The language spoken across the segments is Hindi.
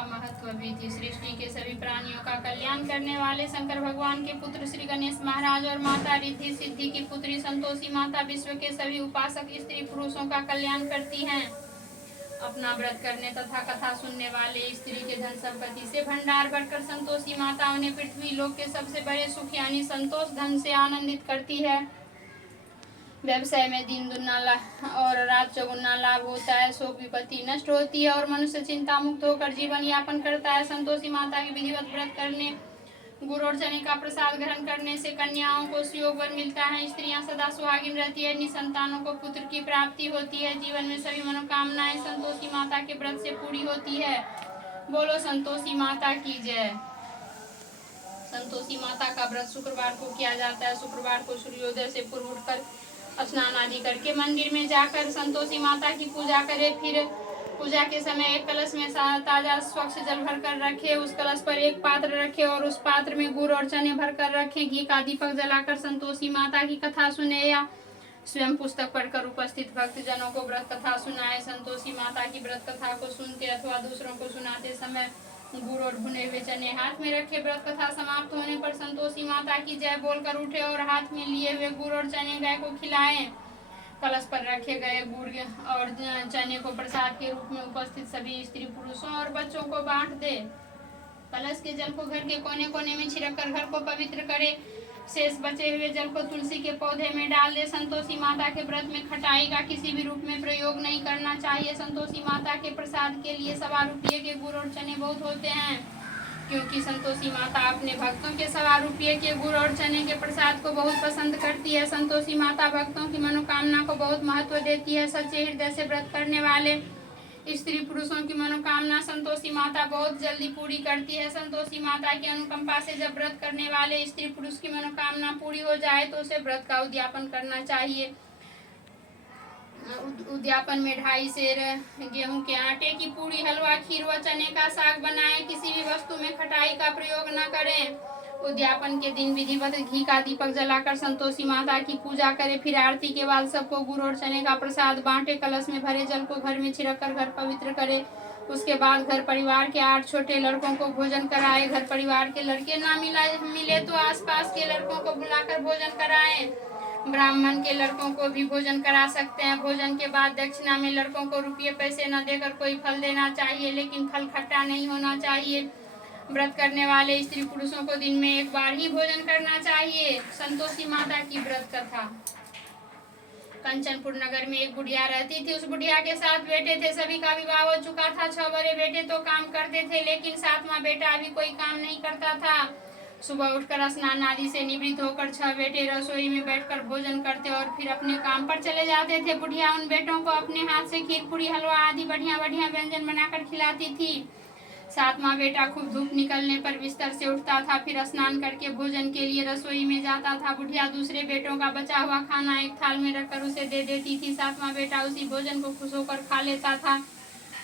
का महत्व भी थी। सृष्टि के सभी प्राणियों का कल्याण करने वाले शंकर भगवान के पुत्र श्री गणेश महाराज और माता रिद्धि सिद्धि की पुत्री संतोषी माता विश्व के सभी उपासक स्त्री पुरुषों का कल्याण करती हैं। अपना व्रत करने तथा कथा सुनने वाले स्त्री के धन संपत्ति से भंडार भरकर संतोषी माता उन्हें पृथ्वी लोक के सबसे बड़े सुख यानी संतोष धन से आनंदित करती है। व्यवसाय में दिन दुगना और रात चौगुना लाभ होता है, शोक विपत्ति नष्ट होती है और मनुष्य चिंता मुक्त होकर जीवन यापन करता है। संतोषी माता के विधिवत व्रत करने, गुड़ और चने का प्रसाद ग्रहण करने से कन्याओं को सुयोग वर मिलता है। स्त्रियां सदा सुहागिन रहती है, निसंतानों को पुत्र की प्राप्ति होती है। जीवन में सभी मनोकामनाएं संतोषी माता के व्रत से पूरी होती है। बोलो संतोषी माता की जय। संतोषी माता का व्रत शुक्रवार को किया जाता है। शुक्रवार को सूर्योदय से पूर्व उठकर स्नान आदि करके मंदिर में जाकर संतोषी माता की पूजा करे। फिर पूजा के समय एक कलश में ताजा स्वच्छ जल भरकर रखे, उस कलश पर एक पात्र रखे और उस पात्र में गुड़ और चने भरकर रखे। घी का दीपक जलाकर संतोषी माता की कथा सुने या स्वयं पुस्तक पढ़कर उपस्थित भक्तजनों को व्रत कथा सुनाए। संतोषी माता की व्रत कथा को सुनते अथवा दूसरों को सुनाते समय गुड़ और भुने हुए चने हाथ में रखे। व्रत कथा समाप्त होने पर संतोषी माता की जय बोलकर उठे और हाथ में लिए हुए गुड़ और चने गाय को खिलाएं। कलश पर रखे गए गुड़ और चने को प्रसाद के रूप में उपस्थित सभी स्त्री पुरुषों और बच्चों को बांट दे। कलश के जल को घर के कोने कोने में छिड़क कर घर को पवित्र करे। शेष बचे हुए जल को तुलसी के पौधे में डाल दे। संतोषी माता के व्रत में खटाई का किसी भी रूप में प्रयोग नहीं करना चाहिए। संतोषी माता के प्रसाद के लिए 1.25 रुपये के गुड़ और चने बहुत होते हैं, क्योंकि संतोषी माता अपने भक्तों के 1.25 रुपये के गुड़ और चने के प्रसाद को बहुत पसंद करती है। संतोषी माता भक्तों की मनोकामना को बहुत महत्व देती है। सच्चे हृदय से व्रत करने वाले स्त्री पुरुषों की मनोकामना संतोषी माता बहुत जल्दी पूरी करती है। संतोषी माता की अनुकंपा से जब व्रत करने वाले स्त्री पुरुष की मनोकामना पूरी हो जाए तो उसे व्रत का उद्यापन करना चाहिए। उद्यापन में 2.5 सेर गेहूं के आटे की पूरी, हलवा, खीर व चने का साग बनाएं। किसी भी वस्तु में खटाई का प्रयोग न करें। उद्यापन के दिन विधिवत घी का दीपक जलाकर संतोषी माता की पूजा करें। फिर आरती के बाद सबको गुड़ और चने का प्रसाद बांटे। कलश में भरे जल को घर में छिड़क कर घर पवित्र करे। उसके बाद घर परिवार के 8 छोटे लड़कों को भोजन कराए। घर परिवार के लड़के ना मिले तो आसपास के लड़कों को बुलाकर भोजन कराएं। ब्राह्मण के लड़कों को भी भोजन करा सकते हैं। भोजन के बाद दक्षिणा में लड़कों को रुपये पैसे न देकर कोई फल देना चाहिए, लेकिन फल खट्टा नहीं होना चाहिए। व्रत करने वाले स्त्री पुरुषों को दिन में 1 बार ही भोजन करना चाहिए। संतोषी माता की व्रत कथा। कंचनपुर नगर में एक बुढ़िया रहती थी। उस बुढ़िया के 7 बेटे थे। सभी का विवाह हो चुका था। 6 बड़े बेटे तो काम करते थे, लेकिन 7वां बेटा अभी कोई काम नहीं करता था। सुबह उठकर स्नान आदि से निवृत्त होकर 6 बेटे रसोई में बैठकर भोजन करते और फिर अपने काम पर चले जाते थे। बुढ़िया उन बेटों को अपने हाथ से खीर, पूरी, हलवा आदि बढ़िया बढ़िया व्यंजन बनाकर खिलाती थी। 7वां बेटा खूब धूप निकलने पर बिस्तर से उठता था, फिर स्नान करके भोजन के लिए रसोई में जाता था। बुढ़िया दूसरे बेटों का बचा हुआ खाना एक थाल में रखकर उसे दे देती थी। 7वां बेटा उसी भोजन को खुश होकर खा लेता था।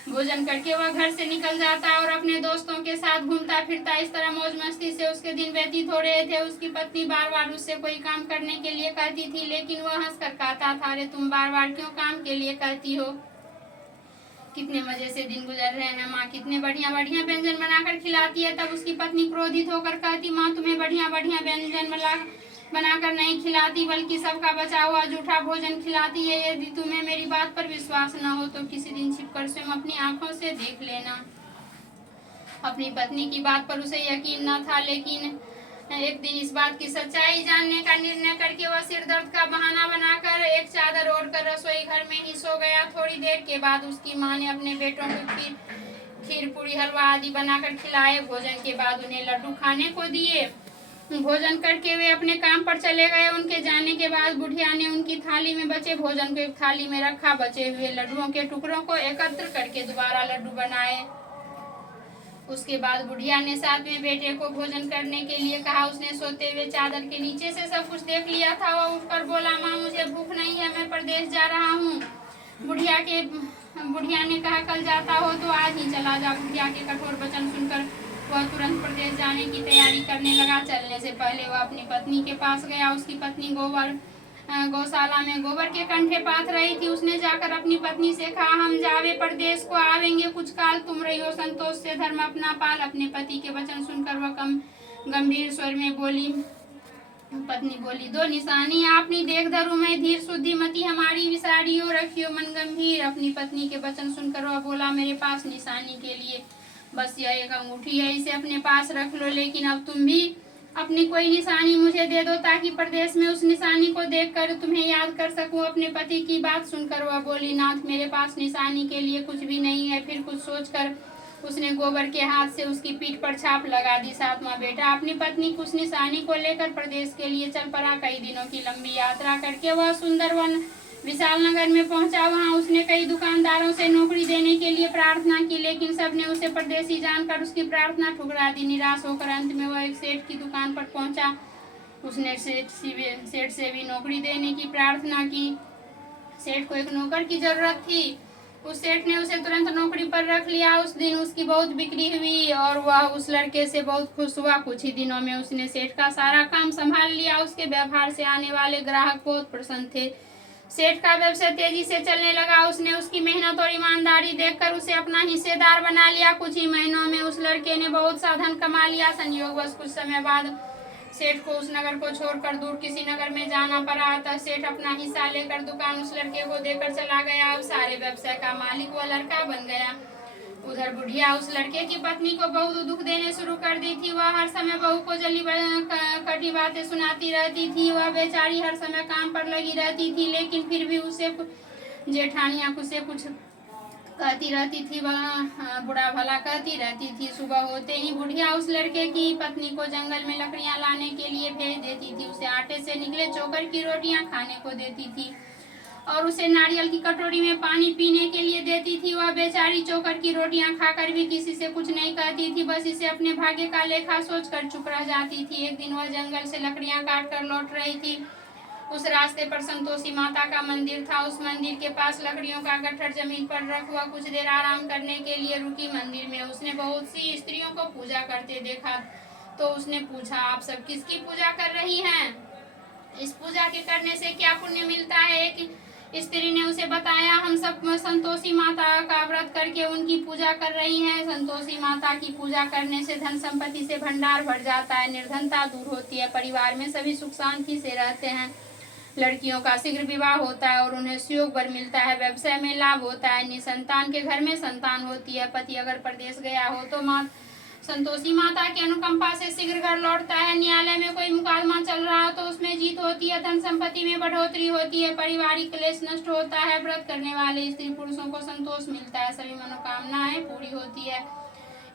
भोजन करके वह घर से निकल जाता और अपने दोस्तों के साथ घूमता फिरता। इस तरह मौज मस्ती से उसके दिन व्यतीत हो रहे थे। उसकी पत्नी बार बार उससे कोई काम करने के लिए कहती थी, लेकिन वह हंसकर कहता था, अरे तुम बार बार क्यों काम के लिए कहती हो? कितने मजे से दिन गुजर रहे हैं। माँ कितने बढ़िया बढ़िया व्यंजन बनाकर खिलाती है। तब उसकी पत्नी क्रोधित होकर कहती, माँ तुम्हें बढ़िया बढ़िया व्यंजन बनाकर नहीं खिलाती, बल्कि सबका बचा हुआ जूठा भोजन खिलाती है। यदि तुम्हें मेरी बात पर विश्वास न हो तो किसी दिन छिपकर स्वयं अपनी आंखों से देख लेना। अपनी पत्नी की बात पर उसे यकीन न था, लेकिन एक दिन इस बात की सच्चाई जानने का निर्णय करके वह सिर दर्द का बहाना बनाकर एक चादर ओढ़कर रसोई घर में ही सो गया। थोड़ी देर के बाद उसकी माँ ने अपने बेटों को खीर, पूरी, हलवा आदि बनाकर खिलाए। भोजन के बाद उन्हें लड्डू खाने को दिए। भोजन करके वे अपने काम पर चले गए। उनके जाने के बाद बुढ़िया ने उनकी थाली में बचे भोजन को एक थाली में रखा। बचे हुए लड्डुओं के टुकड़ों को एकत्र करके दोबारा लड्डू बनाए। उसके बाद बुढ़िया ने 7वें बेटे को भोजन करने के लिए कहा। उसने सोते हुए चादर के नीचे से सब कुछ देख लिया था। वह उठकर बोला, माँ मुझे भूख नहीं है, मैं परदेश जा रहा हूँ। बुढ़िया ने कहा, कल जाता हो तो आज ही चला जा। बुढ़िया के कठोर वचन सुनकर वह तुरंत प्रदेश जाने की तैयारी करने लगा। चलने से पहले वह अपनी पत्नी के पास गया। उसकी पत्नी गोबर गौशाला में गोबर के कंठे पाथ रही थी। उसने जाकर अपनी पत्नी से कहा, हम जावे परदेश को आवेंगे कुछ काल, तुम रही हो संतोष से धर्म अपना पाल। अपने पति के वचन सुनकर वह कम गंभीर स्वर में बोली, पत्नी बोली, दो निशानी आपनी देख धरू मैं धीर, शुद्धि मती हमारी विसारी हो रखियो मन गंभीर। अपनी पत्नी के वचन सुनकर वह बोला, मेरे पास निशानी के लिए बस यह एक अंगूठी है, इसे अपने पास रख लो, लेकिन अब तुम भी अपनी कोई निशानी मुझे दे दो ताकि प्रदेश में उस निशानी को देखकर तुम्हें याद कर सकूं। अपने पति की बात सुनकर वह बोली, नाथ मेरे पास निशानी के लिए कुछ भी नहीं है। फिर कुछ सोचकर उसने गोबर के हाथ से उसकी पीठ पर छाप लगा दी। सातवां बेटा अपनी पत्नी उस निशानी को लेकर प्रदेश के लिए चल पड़ा। कई दिनों की लंबी यात्रा करके वह सुंदरवन विशाल नगर में पहुंचा। वहां उसने कई दुकानदारों से नौकरी देने के लिए प्रार्थना की, लेकिन सबने उसे परदेसी जानकर उसकी प्रार्थना ठुकरा दी। निराश होकर अंत में वह एक सेठ की दुकान पर पहुंचा। उसने सेठ से भी नौकरी देने की प्रार्थना की। सेठ को एक नौकर की जरूरत थी। उस सेठ ने उसे तुरंत नौकरी पर रख लिया। उस दिन उसकी बहुत बिक्री हुई और वह उस लड़के से बहुत खुश हुआ। कुछ ही दिनों में उसने सेठ का सारा काम संभाल लिया। उसके व्यवहार से आने वाले ग्राहक बहुत प्रसन्न थे। सेठ का व्यवसाय तेजी से चलने लगा। उसने उसकी मेहनत और ईमानदारी देखकर उसे अपना हिस्सेदार बना लिया। कुछ ही महीनों में उस लड़के ने बहुत सा धन कमा लिया। संयोगवश कुछ समय बाद सेठ को उस नगर को छोड़कर दूर किसी नगर में जाना पड़ा। अतः सेठ अपना हिस्सा लेकर दुकान उस लड़के को देकर चला गया। अब सारे व्यवसाय का मालिक वह लड़का बन गया। उधर बुढ़िया उस लड़के की पत्नी को बहुत दुख देने शुरू कर दी थी। वह हर समय बहू को जली कटी बातें सुनाती रहती थी। वह बेचारी हर समय काम पर लगी रहती थी, लेकिन फिर भी उसे जेठानियां उसे कुछ कहती रहती थी, वह बुरा भला कहती रहती थी। सुबह होते ही बुढ़िया उस लड़के की पत्नी को जंगल में लकड़ियां लाने के लिए भेज देती थी। उसे आटे से निकले चोकर की रोटियां खाने को देती थी और उसे नारियल की कटोरी में पानी पीने के लिए देती थी। वह बेचारी चोकर की रोटियां खाकर भी किसी से कुछ नहीं कहती थी, बस इसे अपने भाग्य का लेखा सोचकर चुप रह जाती थी। एक दिन वह जंगल से लकड़ियां काट कर लौट रही थी। उस रास्ते पर संतोषी माता का मंदिर था। उस मंदिर के पास लकड़ियों का गट्ठर जमीन पर रख हुआ। कुछ देर आराम करने के लिए रुकी। मंदिर में उसने बहुत सी स्त्रियों को पूजा करते देखा, तो उसने पूछा, आप सब किसकी पूजा कर रही हैं? इस पूजा के करने से क्या पुण्य मिलता है? एक स्त्री ने उसे बताया, हम सब संतोषी माता का व्रत करके उनकी पूजा कर रही हैं। संतोषी माता की पूजा करने से धन संपत्ति से भंडार भर जाता है, निर्धनता दूर होती है, परिवार में सभी सुख शांति से रहते हैं, लड़कियों का शीघ्र विवाह होता है और उन्हें सुयोग वर मिलता है, व्यवसाय में लाभ होता है, निसंतान के घर में संतान होती है, पति अगर प्रदेश गया हो तो संतोषी माता की अनुकंपा से शीघ्र घर लौटता है, न्यायालय में कोई मुकदमा चल रहा हो तो उसमें जीत होती है, धन संपत्ति में बढ़ोतरी होती है, पारिवारिक क्लेश नष्ट होता है, व्रत करने वाले स्त्री पुरुषों को संतोष मिलता है, सभी मनोकामनाएं पूरी होती है।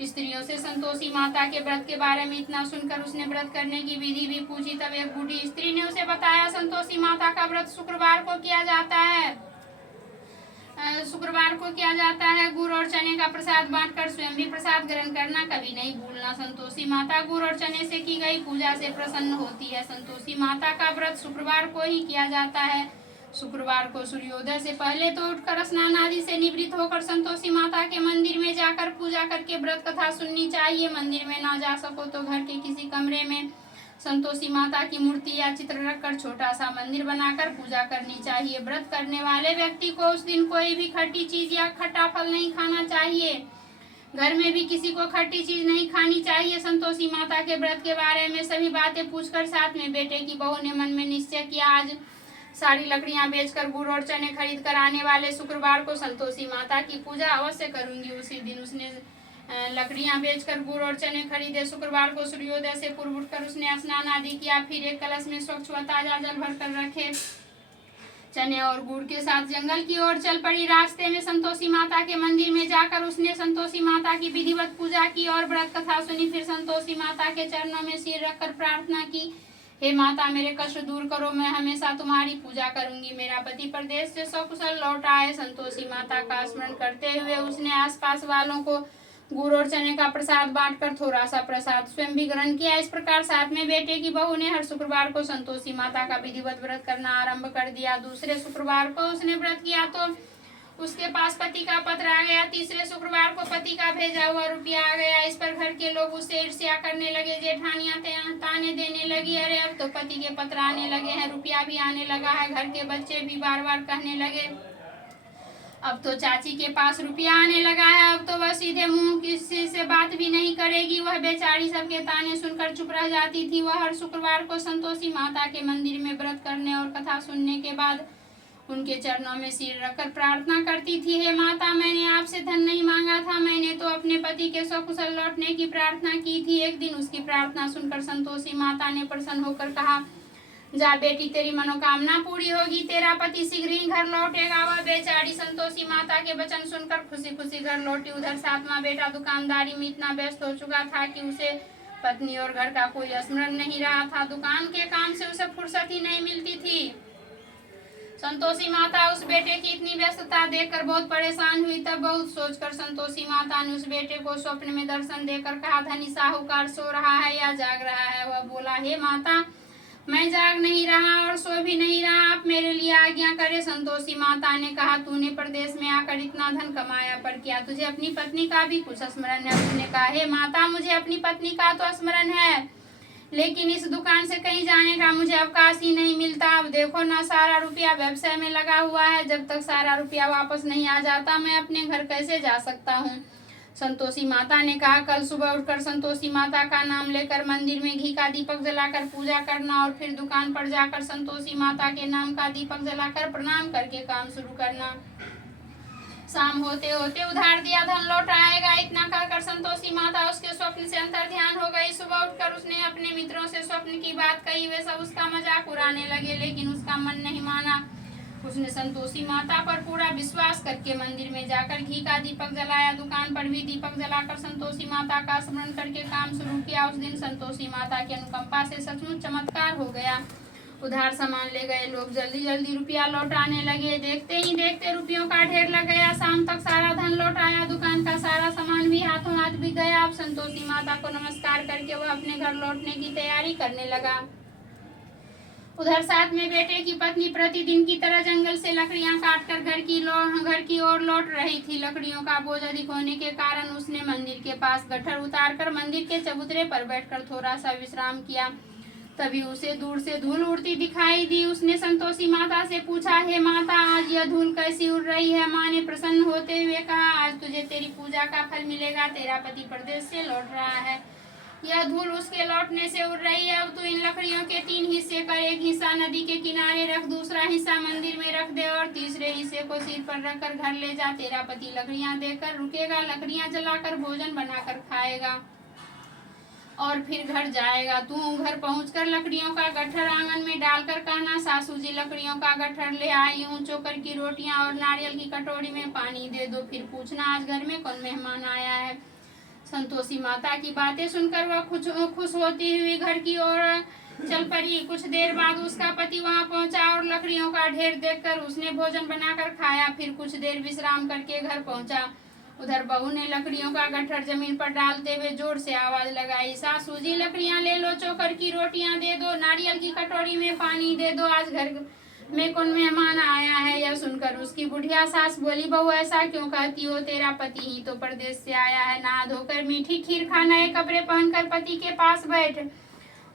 स्त्रियों से संतोषी माता के व्रत के बारे में इतना सुनकर उसने व्रत करने की विधि भी पूछी। तब एक बूढ़ी स्त्री ने उसे बताया, संतोषी माता का व्रत शुक्रवार को किया जाता है। गुड़ और चने का प्रसाद बांटकर स्वयं भी प्रसाद ग्रहण करना कभी नहीं भूलना। संतोषी माता गुड़ और चने से की गई पूजा से प्रसन्न होती है। संतोषी माता का व्रत शुक्रवार को ही किया जाता है। शुक्रवार को सूर्योदय से पहले तो उठकर स्नान आदि से निवृत्त होकर संतोषी माता के मंदिर में जाकर पूजा करके व्रत कथा सुननी चाहिए। मंदिर में ना जा सको तो घर के किसी कमरे में संतोषी माता की मूर्ति या चित्र रखकर छोटा सा मंदिर बनाकर पूजा करनी चाहिए। व्रत करने वाले व्यक्ति को उस दिन कोई भी खट्टी चीज या खट्टा फल नहीं खाना चाहिए। घर में भी किसी को खट्टी चीज नहीं खानी चाहिए। संतोषी माता के व्रत के बारे में सभी बातें पूछकर साथ में बेटे की बहू ने मन में निश्चय किया, आज सारी लकड़ियां बेचकर गुड़ और चने खरीद कर आने वाले शुक्रवार को संतोषी माता की पूजा अवश्य करूंगी। उसी दिन उसने लकड़ियां बेचकर गुड़ और चने खरीदे। शुक्रवार को सूर्योदय से पूर्व उठकर उसने स्नान आदि किया। फिर एक कलश में स्वच्छ व ताजा जल भरकर रखे चने और गुड़ के साथ जंगल की ओर चल पड़ी। रास्ते में संतोषी माता के मंदिर में जाकर उसने संतोषी माता की विधिवत पूजा की और व्रत कथा सुनी। फिर संतोषी माता के चरणों में सिर रखकर प्रार्थना की, हे माता, मेरे कष्ट दूर करो, मैं हमेशा तुम्हारी पूजा करूंगी। मेरा पति प्रदेश से सकुशल लौट आए। संतोषी माता का स्मरण करते हुए उसने आसपास वालों को गुड़ और चने का प्रसाद बांटकर थोड़ा सा प्रसाद स्वयं भी ग्रहण किया। इस प्रकार साथ में बेटे की बहू ने हर शुक्रवार को संतोषी माता का विधिवत व्रत करना आरंभ कर दिया। दूसरे शुक्रवार को उसने व्रत किया तो उसके पास पति का पत्र आ गया। तीसरे शुक्रवार को पति का भेजा हुआ रुपया आ गया। इस पर घर के लोग उससे ईर्ष्या करने लगे। जेठानियां ताने देने लगी, अरे अब तो पति के पत्र आने लगे हैं, रुपया भी आने लगा है। घर के बच्चे भी बार बार कहने लगे अब तो चाची के पास रुपया आने लगा है, अब तो वह सीधे मुंह किसी से बात भी नहीं करेगी। वह बेचारी सबके ताने सुनकर चुप रह जाती थी। वह हर शुक्रवार को संतोषी माता के मंदिर में व्रत करने और कथा सुनने के बाद उनके चरणों में सिर रखकर प्रार्थना करती थी, हे माता, मैंने आपसे धन नहीं मांगा था, मैंने तो अपने पति के सकुशल लौटने की प्रार्थना की थी। एक दिन उसकी प्रार्थना सुनकर संतोषी माता ने प्रसन्न होकर कहा, जा बेटी, तेरी मनोकामना पूरी होगी, तेरा पति शीघ्र ही घर लौटेगा। वह बेचारी संतोषी माता के वचन सुनकर खुशी खुशी घर लौटी। उधर सातवां बेटा दुकानदारी में इतना व्यस्त हो चुका था कि उसे पत्नी और घर का कोई स्मरण नहीं रहा था। दुकान के काम से उसे फुर्सत ही नहीं मिलती थी। संतोषी माता उस बेटे की इतनी व्यस्तता देखकर बहुत परेशान हुई। तब बहुत सोचकर संतोषी माता ने उस बेटे को स्वप्न में दर्शन देकर कहा, धनी साहूकार सो रहा है या जाग रहा है? वह बोला, हे माता, मैं जाग नहीं रहा और सो भी नहीं रहा, आप मेरे लिए आज्ञा करें। संतोषी माता ने कहा, तूने प्रदेश में आकर इतना धन कमाया, पर क्या तुझे अपनी पत्नी का भी कुछ स्मरण है? उसने कहा, हे माता, मुझे अपनी पत्नी का तो स्मरण है, लेकिन इस दुकान से कहीं जाने का मुझे अवकाश ही नहीं मिलता। अब देखो ना, सारा रुपया व्यवसाय में लगा हुआ है, जब तक सारा रुपया वापस नहीं आ जाता मैं अपने घर कैसे जा सकता हूँ? संतोषी माता ने कहा, कल सुबह उठकर संतोषी माता का नाम लेकर मंदिर में घी का दीपक जलाकर पूजा करना और फिर दुकान पर जाकर संतोषी माता के नाम का दीपक जलाकर प्रणाम करके काम शुरू करना। शाम होते होते उधार दिया धन लौट आएगा। इतना कहकर संतोषी माता उसके स्वप्न से अंतर ध्यान हो गई। सुबह उठकर उसने अपने मित्रों से स्वप्न की बात कही। वे सब उसका मजाक उड़ाने लगे, लेकिन उसका मन नहीं माना। उसने संतोषी माता पर पूरा विश्वास करके मंदिर में जाकर घी का दीपक जलाया। दुकान पर भी दीपक जलाकर संतोषी माता का स्मरण करके काम शुरू किया। उस दिन संतोषी माता की अनुकंपा से सचमुच चमत्कार हो गया। उधार सामान ले गए लोग जल्दी जल्दी रुपया लौटाने लगे। देखते ही देखते रुपयों का ढेर लग गया। शाम तक सारा धन लौट आया। दुकान का सारा सामान भी हाथों हाथ बिक गया। अब संतोषी माता को नमस्कार करके वह अपने घर लौटने की तैयारी करने लगा। उधर साथ में बेटे की पत्नी प्रतिदिन की तरह जंगल से लकड़ियां काटकर घर की ओर लौट रही थी। लकड़ियों का बोझ अधिक होने के कारण उसने मंदिर के पास गट्ठर उतारकर मंदिर के चबूतरे पर बैठकर थोड़ा सा विश्राम किया। तभी उसे दूर से धूल उड़ती दिखाई दी। उसने संतोषी माता से पूछा, हे माता, आज यह धूल कैसी उड़ रही है? माँ ने प्रसन्न होते हुए कहा, आज तुझे तेरी पूजा का फल मिलेगा। तेरा पति प्रदेश से लौट रहा है, यह धूल उसके लौटने से उड़ रही है। अब तू इन लकड़ियों के 3 हिस्से कर, एक हिस्सा नदी के किनारे रख, दूसरा हिस्सा मंदिर में रख दे और तीसरे हिस्से को सिर पर रखकर घर ले जा। तेरा पति लकड़ियां देकर रुकेगा, लकड़ियां जलाकर भोजन बनाकर खाएगा और फिर घर जाएगा। तू घर पहुंचकर लकड़ियों का गट्ठर आंगन में डालकर कहना, सासू जी लकड़ियों का गट्ठर ले आई हूँ, चोकर की रोटियां और नारियल की कटोरी में पानी दे दो। फिर पूछना, आज घर में कौन मेहमान आया है? संतोषी माता की बातें सुनकर वह खुश होती हुई घर की ओर चल पड़ी। कुछ देर बाद उसका पति वहां पहुंचा और लकड़ियों का ढेर देखकर उसने भोजन बनाकर खाया। फिर कुछ देर विश्राम करके घर पहुंचा। उधर बहू ने लकड़ियों का गट्ठर जमीन पर डालते हुए जोर से आवाज लगाई, सासू जी लकड़ियां ले लो, चोकर की रोटियां दे दो, नारियल की कटोरी में पानी दे दो, आज घर में कौन मेहमान आया है? यह सुनकर उसकी बुढ़िया सास बोली, बहू ऐसा क्यों कहती हो? तेरा पति ही तो प्रदेश से आया है, नहा धोकर मीठी खीर खा, नए कपड़े पहनकर पति के पास बैठ।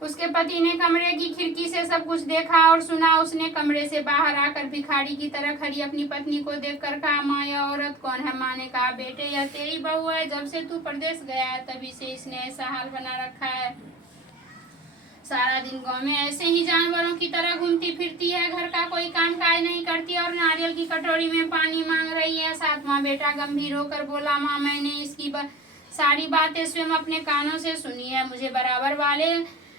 उसके पति ने कमरे की खिड़की से सब कुछ देखा और सुना। उसने कमरे से बाहर आकर भिखारी की तरह खड़ी अपनी पत्नी को देखकर कहा, माँ यह औरत कौन है? माँ ने कहा, बेटे यह तेरी बहू है, जब से तू प्रदेश गया है तभी से इसने ऐसा हाल बना रखा है। सारा दिन गांव में ऐसे ही जानवरों की तरह घूमती फिरती है, घर का कोई काम काज नहीं करती और नारियल की कटोरी में पानी मांग रही है। सातवां बेटा गंभीर होकर बोला, माँ मैंने इसकी सारी बातें स्वयं अपने कानों से सुनी है, मुझे बराबर वाले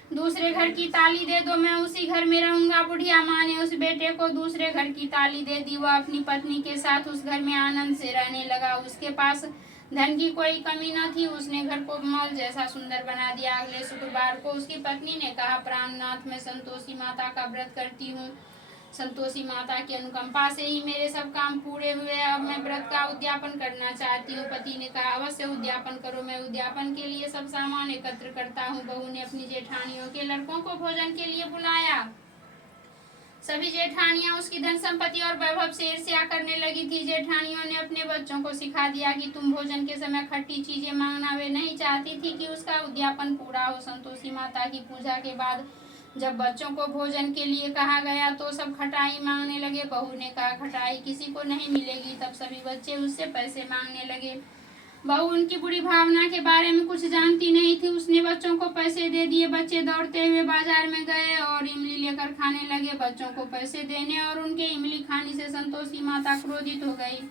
दूसरे घर की ताली दे दो, मैं उसी घर में रहूंगा। बुढ़िया माँ ने उस बेटे को दूसरे घर की ताली दे दी। वह अपनी पत्नी के साथ उस घर में आनंद से रहने लगा। उसके पास धन की कोई कमी न थी। उसने घर को मॉल जैसा सुंदर बना दिया। अगले शुक्रवार को उसकी पत्नी ने कहा, प्राणनाथ मैं संतोषी माता का व्रत करती हूँ, संतोषी माता की अनुकंपा से ही मेरे सब काम पूरे हुए। अब मैं व्रत का उद्यापन करना चाहती हूँ। पति ने कहा, अवश्य उद्यापन करो, मैं उद्यापन के लिए सब सामान एकत्र करता हूँ। बहू ने अपनी जेठानियों के लड़कों को भोजन के लिए बुलाया। सभी जेठानियां उसकी धन संपत्ति और वैभव से ईर्ष्या करने लगी थी। जेठानियों ने अपने बच्चों को सिखा दिया कि तुम भोजन के समय खट्टी चीजें मांगना। वे नहीं चाहती थी कि उसका उद्यापन पूरा हो। संतोषी माता की पूजा के बाद जब बच्चों को भोजन के लिए कहा गया तो सब खटाई मांगने लगे। बहू ने कहा खटाई किसी को नहीं मिलेगी। तब सभी बच्चे उससे पैसे मांगने लगे। बहू उनकी बुरी भावना के बारे में कुछ जानती नहीं थी। उसने बच्चों को पैसे दे दिए। बच्चे दौड़ते हुए बाजार में गए और इमली लेकर खाने लगे। बच्चों को पैसे देने और उनके इमली खाने से संतोषी माता क्रोधित हो गई।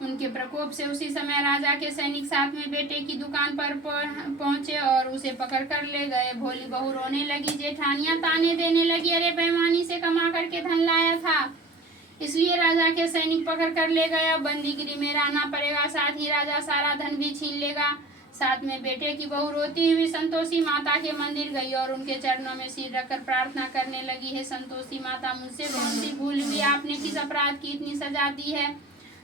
उनके प्रकोप से उसी समय राजा के सैनिक साथ में बेटे की दुकान पर पहुंचे और उसे पकड़ कर ले गए। भोली बहू रोने लगी। जेठानियां ताने देने लगी, अरे बेईमानी से कमा करके धन लाया था, इसलिए राजा के सैनिक पकड़ कर ले गया। बंदीगिरी में रहना पड़ेगा, साथ ही राजा सारा धन भी छीन लेगा। साथ में बेटे की बहू रोती हुई संतोषी माता के मंदिर गई और उनके चरणों में सिर रखकर प्रार्थना करने लगी, है संतोषी माता, मुझसे कौन सी भूल हुई, आपने किस अपराध की इतनी सजा दी है।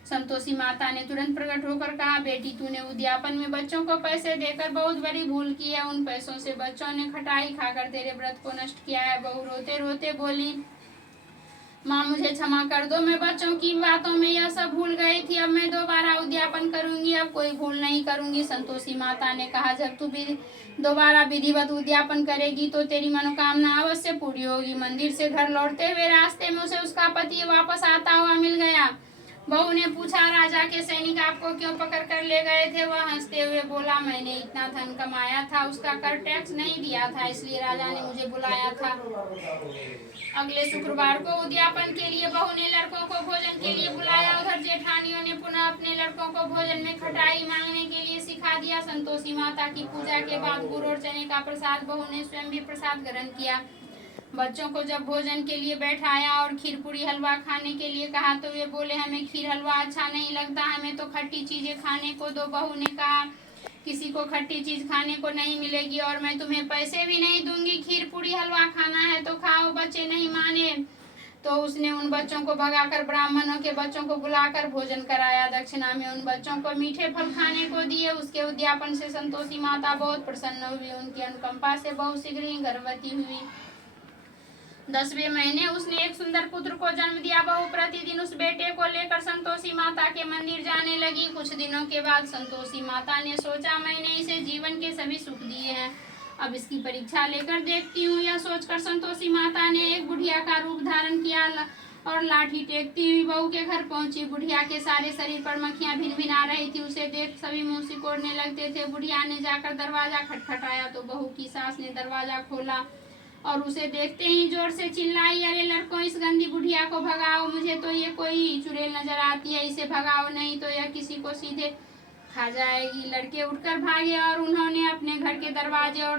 संतोषी माता ने तुरंत प्रकट होकर कहा, बेटी तूने उद्यापन में बच्चों को पैसे देकर बहुत बड़ी भूल की है। उन पैसों से बच्चों ने खटाई खाकर तेरे व्रत को नष्ट किया है। बहू रोते रोते बोली, माँ मुझे क्षमा कर दो, मैं बच्चों की बातों में यह सब भूल गई थी। अब मैं दोबारा उद्यापन करूंगी, अब कोई भूल नहीं करूंगी। संतोषी माता ने कहा, जब तू भी दोबारा विधिवत उद्यापन करेगी तो तेरी मनोकामना अवश्य पूरी होगी। मंदिर से घर लौटते हुए रास्ते में उसे उसका पति वापस आता हुआ मिल गया। बहू ने पूछा, राजा के सैनिक आपको क्यों पकड़ कर ले गए थे। वह हंसते हुए बोला, मैंने इतना धन कमाया था, उसका कर टैक्स नहीं दिया था, इसलिए राजा ने मुझे बुलाया था। अगले शुक्रवार को उद्यापन के लिए बहू ने लड़कों को भोजन के लिए बुलाया। उधर जेठानियों ने पुनः अपने लड़कों को भोजन में खटाई मांगने के लिए सिखा दिया। संतोषी माता की पूजा के बाद गुड़ और चने का प्रसाद बहू ने स्वयं भी प्रसाद ग्रहण किया। बच्चों को जब भोजन के लिए बैठाया और खीर पूरी हलवा खाने के लिए कहा तो वे बोले, हमें खीर हलवा अच्छा नहीं लगता, हमें तो खट्टी चीजें खाने को दो। बहू ने कहा, किसी को खट्टी चीज खाने को नहीं मिलेगी और मैं तुम्हें पैसे भी नहीं दूंगी। खीर पूरी हलवा खाना है तो खाओ। बच्चे नहीं माने तो उसने उन बच्चों को भगाकर ब्राह्मणों के बच्चों को बुलाकर भोजन कराया। दक्षिणा में उन बच्चों को मीठे फल खाने को दिए। उसके उद्यापन से संतोषी माता बहुत प्रसन्न हुई। उनकी अनुकंपा से बहुत शीघ्र ही गर्भवती हुई। 10वें महीने उसने एक सुंदर पुत्र को जन्म दिया। बहू प्रतिदिन उस बेटे को लेकर संतोषी माता के मंदिर जाने लगी। कुछ दिनों के बाद संतोषी माता ने सोचा, मैंने इसे जीवन के सभी सुख दिए हैं, अब इसकी परीक्षा लेकर देखती हूँ। यह सोचकर संतोषी माता ने एक बुढ़िया का रूप धारण किया और लाठी टेकती हुई बहू के घर पहुंची। बुढ़िया के सारे शरीर पर मक्खियां भिनभिना रही थी। उसे देख सभी मुंह सिकोड़ने लगते थे। बुढ़िया ने जाकर दरवाजा खटखटाया तो बहू की सास ने दरवाजा खोला और उसे देखते ही जोर से चिल्लाई, अरे लड़कों, इस गंदी बुढ़िया को भगाओ, मुझे तो ये कोई चुड़ैल नजर आती है, इसे भगाओ, नहीं तो यह किसी को सीधे खा जाएगी। लड़के उठकर भागे और उन्होंने अपने घर के दरवाजे और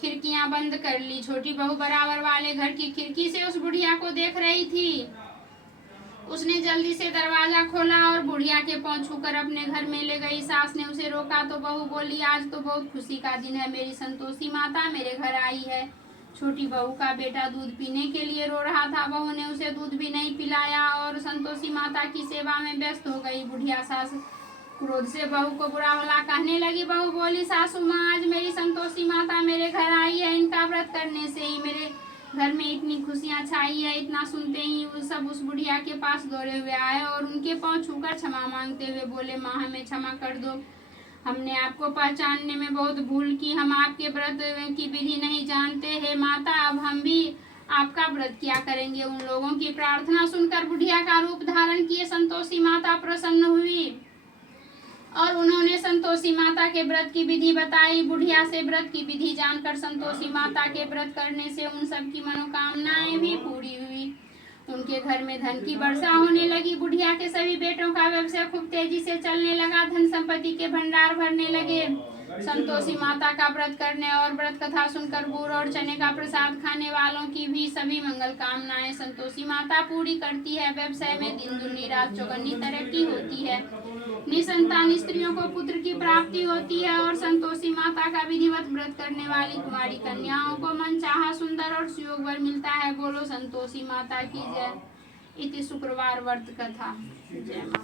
खिड़कियां बंद कर ली। छोटी बहू बराबर वाले घर की खिड़की से उस बुढ़िया को देख रही थी। उसने जल्दी से दरवाजा खोला और बुढ़िया के पांव छूकर अपने घर में ले गई। सास ने उसे रोका तो बहू बोली, आज तो बहुत खुशी का दिन है, मेरी संतोषी माता मेरे घर आई है। छोटी बहू का बेटा दूध पीने के लिए रो रहा था। बहू ने उसे दूध भी नहीं पिलाया और संतोषी माता की सेवा में व्यस्त हो गई। बुढ़िया सास क्रोध से बहू को बुरा भला कहने लगी। बहू बोली, सासू माँ, आज मेरी संतोषी माता मेरे घर आई है, इनका व्रत करने से ही मेरे घर में इतनी खुशियां छाई है। इतना सुनते ही वो सब उस बुढ़िया के पास दौड़े हुए आए और उनके पांव छूकर क्षमा मांगते हुए बोले, माँ हमें क्षमा कर दो, हमने आपको पहचानने में बहुत भूल की, हम आपके व्रत की विधि नहीं जानते हैं माता, अब हम भी आपका व्रत किया करेंगे। उन लोगों की प्रार्थना सुनकर बुढ़िया का रूप धारण किए संतोषी माता प्रसन्न हुई और उन्होंने संतोषी माता के व्रत की विधि बताई। बुढ़िया से व्रत की विधि जानकर संतोषी माता के व्रत करने से उन सब की मनोकामनाएं भी पूरी हुई। उनके घर में धन की वर्षा होने लगी। बुढ़िया के सभी बेटों का व्यवसाय खूब तेजी से चलने लगा। धन संपत्ति के भंडार भरने लगे। संतोषी माता का व्रत करने और व्रत कथा सुनकर गुड़ और चने का प्रसाद खाने वालों की भी सभी मंगल कामनाएं संतोषी माता पूरी करती है। व्यवसाय में दिन दुनी रात चौगनी तरक्की होती है। निसंतान स्त्रियों को पुत्र की प्राप्ति होती है और संतोषी माता का विधिवत व्रत करने वाली कुमारी कन्याओं को मनचाहा सुंदर और सुयोग वर मिलता है। बोलो संतोषी माता की जय। इति शुक्रवार व्रत कथा। जय माता।